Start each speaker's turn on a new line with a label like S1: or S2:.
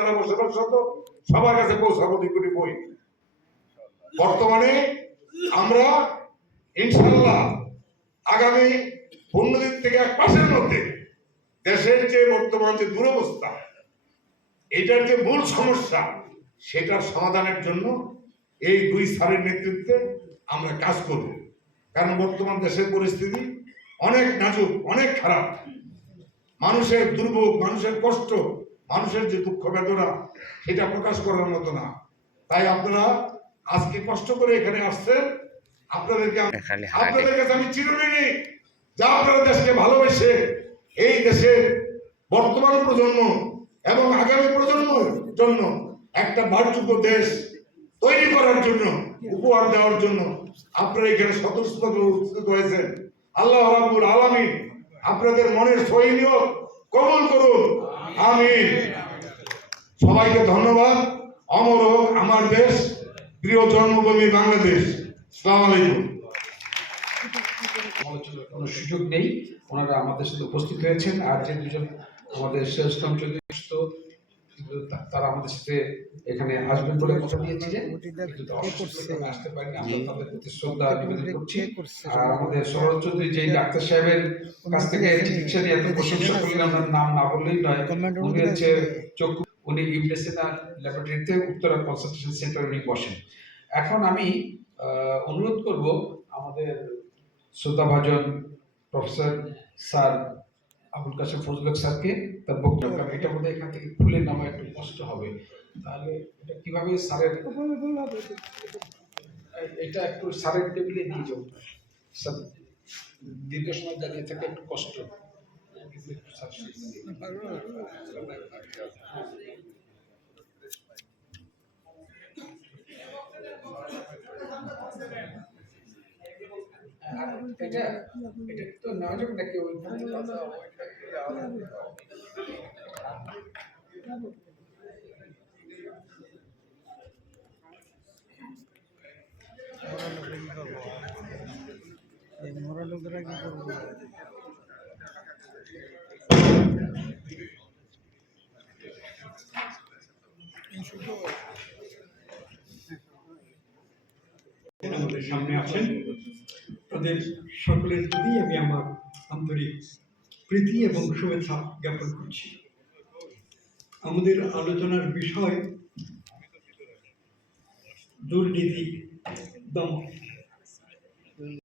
S1: যারা বসে বসবাসরত সবার কাছে পৌঁছাবো দুই কোটি বই। বর্তমানে আমরা ইনশাল্লাহ আগামী পনেরো থেকে এক মাসের মধ্যে দেশের যে বর্তমান যে দুরবস্থা, এটার যে মূল সমস্যা সেটার সমাধানের জন্য এই দুই স্যারের নেতৃত্বে আমরা কাজ করব। কারণ বর্তমান দেশের পরিস্থিতি অনেক নাজুক, অনেক খারাপ। মানুষের দুর্ভোগ, মানুষের কষ্ট মানুষের যে দুঃখ বেদনা সেটা প্রকাশ করার মতো না। তাই আপনারা আজকে কষ্ট করে এখানে আসছেন আপনাদেরকে আপনাদের কাছে আমি চিরঋণী যা আপনারা দেশকে ভালোবেসে এই দেশের বর্তমান প্রজন্ম এবং আগামী প্রজন্মের জন্য একটা বারযোগ্য দেশ তৈরি করার জন্য উপহার দেওয়ার জন্য আপনারা এখানে স্বতঃস্ফূর্ত উপস্থিত হয়েছেন। আল্লাহ রাব্বুল আলামিন আপনাদের মনের সহিনীয় কবুল করুন। আমিন। সবাইকে ধন্যবাদ। অমর হোক আমার দেশ, প্রিয় জন্মভূমি বাংলাদেশ। সালাম আলাইকুম।
S2: কোনো সুযোগ নেই, ওনারা আমাদের সাথে উপস্থিত হয়েছেন। আর যে দুজন আমাদের তা- তারা আমাদের সাথে এখানে আসবেন বলে কথা দিয়েছিলেন কিন্তু তারা অসুস্থতার আসতে পারেনি। আমরা তাদের প্রতি শ্রদ্ধা নিবেদন করছি। আর আমাদের শরৎ চৌধুরী যেই ডাক্তার সাহেবের কাছ থেকে চিকিৎসা দিয়ে এত প্রশংসা করলেন নাম না বললেই নয়। উনি হচ্ছে চক্ষু উনি ইউনেসেনা ল্যাবরেটরিতে উত্তরা কনসালটেশন সেন্টার উনি বসেন। এখন আমি অনুরোধ করব আমাদের শ্রোতাভাজন প্রফেসর স্যার আবুল কাসেম ফজল হক স্যারকে তার বক্তব্য কারণ এটা বোধহয় এখান থেকে খুলে নেওয়া একটু কষ্ট হবে। তাহলে এটা কীভাবে স্যারের এটা একটু স্যারের টেবিলে নিয়ে যাও। স্যার দীর্ঘ সময় দাঁড়িয়ে থাকা একটু কষ্ট। এটা এটা তো যাবে নাকি ওই
S3: মরা লোকেরা কি করব
S4: আমাদের সামনে আছেন। তাদের সকলের প্রতি আমি আমার আন্তরিক প্রীতি এবং শুভেচ্ছা জ্ঞাপন করছি। আমাদের আলোচনার বিষয় দুর্নীতি, দমন।